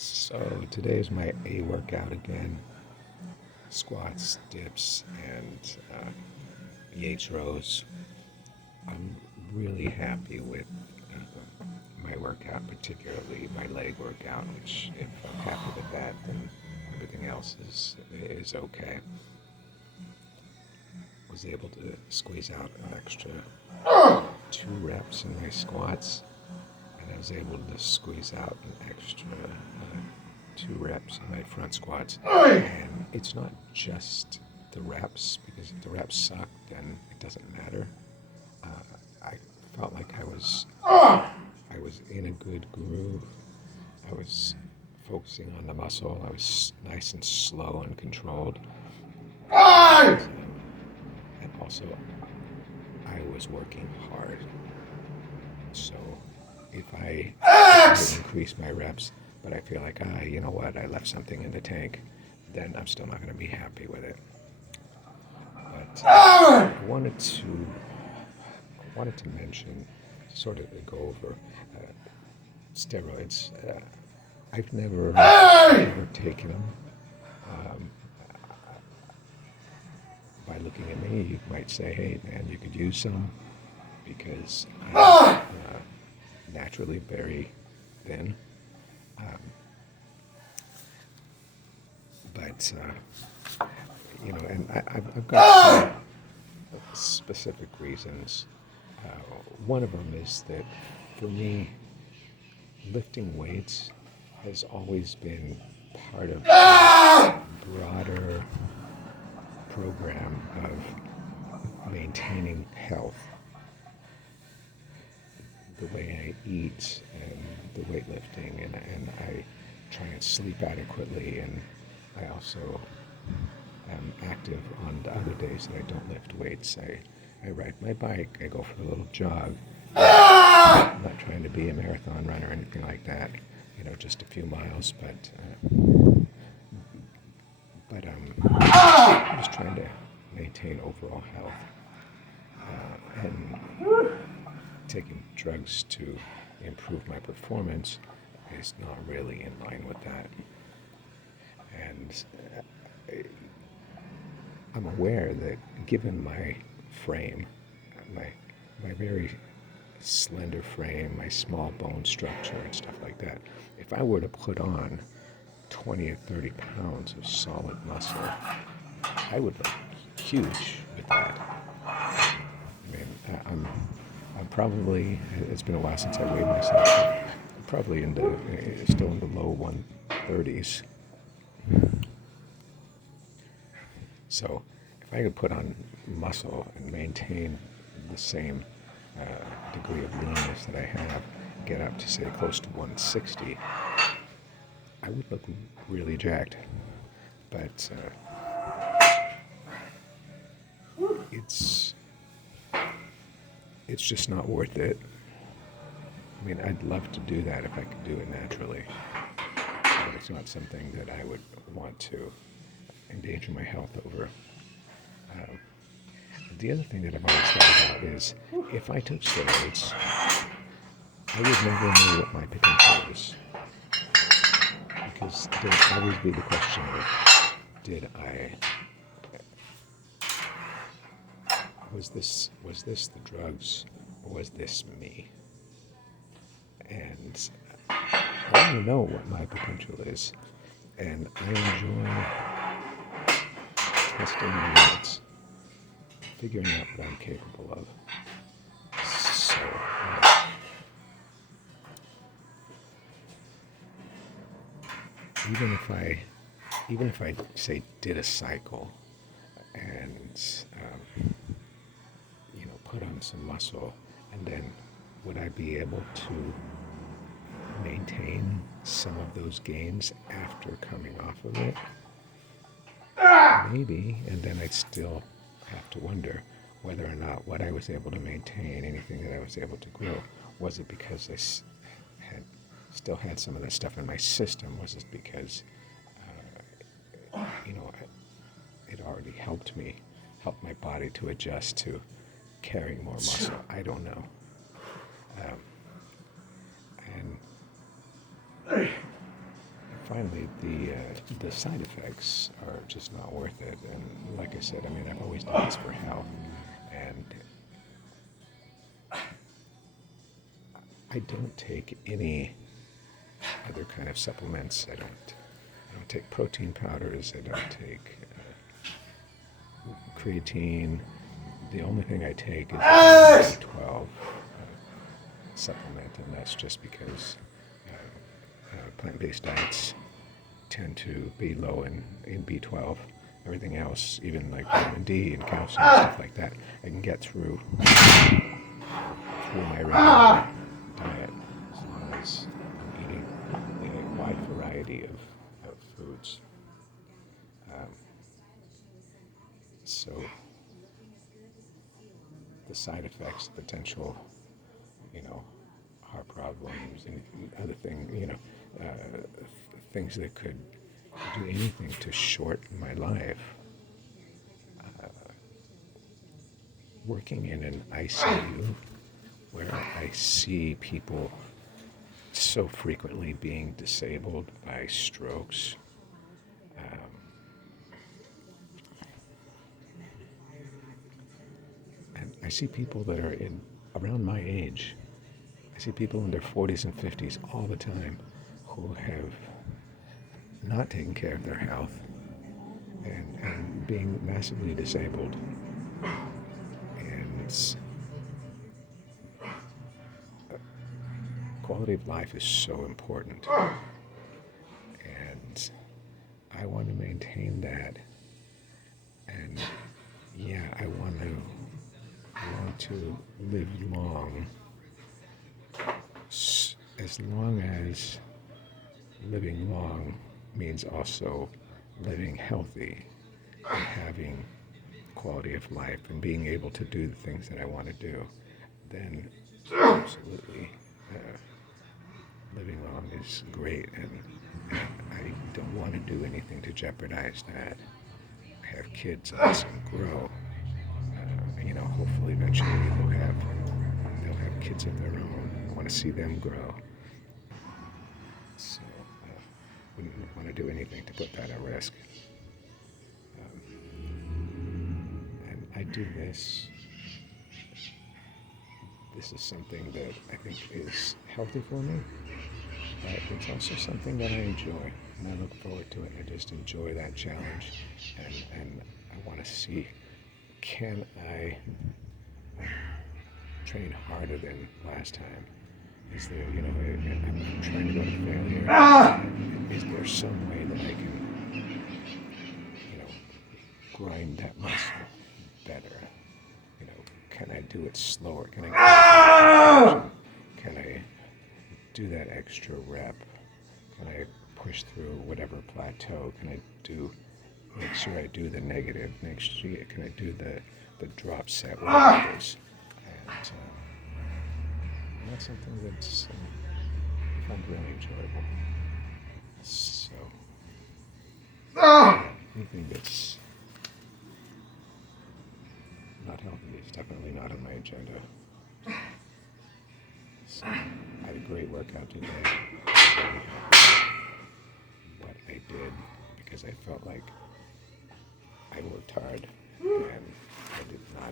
So today is my A workout again. Squats, dips, and Yates rows. I'm really happy with my workout, particularly my leg workout, which if I'm happy with that, then everything else is okay. Was able to squeeze out an extra 2 reps in my squats, and I was able to squeeze out an extra 2 reps in my front squats. And it's not just the reps, because if the reps suck, then it doesn't matter. I felt like I was in a good groove. I was focusing on the muscle. I was nice and slow and controlled. And also, I was working hard. So if I increase my reps, but I feel like, you know what, I left something in the tank, then I'm still not going to be happy with it. But I wanted to mention, sort of to go over steroids. I've never taken them. By looking at me, you might say, hey man, you could use some, because I'm naturally very thin. But and I've got some specific reasons. One of them is that for me, lifting weights has always been part of a broader program of maintaining health. The way I eat and the weightlifting, and I try and sleep adequately, and I also am active on the other days that I don't lift weights. I ride my bike, I go for a little jog. I'm not trying to be a marathon runner or anything like that, just a few miles, but I'm just trying to maintain overall health. And taking drugs to improve my performance is not really in line with that. And I'm aware that given my frame, my very slender frame, my small bone structure and stuff like that, if I were to put on 20 or 30 pounds of solid muscle, I would look huge with that. I mean, I'm probably, it's been a while since I weighed myself, I'm probably still in the low 130s. So if I could put on muscle and maintain the same degree of leanness that I have, get up to say close to 160, I would look really jacked. But it's just not worth it. I mean, I'd love to do that if I could do it naturally, but it's not something that I would want to endanger my health over. The other thing that I've always thought about is, if I took steroids, I would never know what my potential is. Because there would always be the question of, was this the drugs, or was this me? And I want to know what my potential is, and I enjoy testing my limits, figuring out what I'm capable of. So, even if I say did a cycle and put on some muscle, and then would I be able to maintain some of those gains after coming off of it? Maybe, and then I'd still have to wonder whether or not what I was able to maintain, anything that I was able to grow, was it because I still had some of that stuff in my system? Was it because it already helped my body to adjust to carrying more muscle? I don't know. And finally, the side effects are just not worth it. And like I said, I mean, I've always done this for health, and I don't take any other kind of supplements. I don't take protein powders. I don't take creatine. The only thing I take is a B12 supplement, and that's just because plant-based diets tend to be low in B12. Everything else, even like vitamin D and calcium and stuff like that, I can get through my regular diet as long as I'm eating a wide variety of foods. So the side effects, potential, heart problems and other things, things that could do anything to shorten my life. Working in an ICU where I see people so frequently being disabled by strokes, and I see people that are around my age. I see people in their 40s and 50s all the time who have not taken care of their health and being massively disabled. And quality of life is so important. And I want to maintain that. And yeah, I want to live long, as long as living long means also living healthy and having quality of life and being able to do the things that I want to do, then absolutely living long is great, and I don't want to do anything to jeopardize that. I have kids and see them grow. Hopefully eventually they'll have kids of their own. I want to see them grow. So wouldn't want to do anything to put that at risk. And I do this. This is something that I think is healthy for me, but it's also something that I enjoy, and I look forward to it. I just enjoy that challenge, and I want to see, can I train harder than last time? Is there, I'm trying to go to failure. Is there some way that I can, grind that muscle better? Can I do it slower? Can I do that extra rep? Can I push through whatever plateau? Can I make sure I do the negative next year? Can I do the drop set with others? And that's something that's I find really enjoyable. So anything that's not healthy is definitely not on my agenda. So I had a great workout today. I'm really happy with what I did because I felt like I worked hard and I did not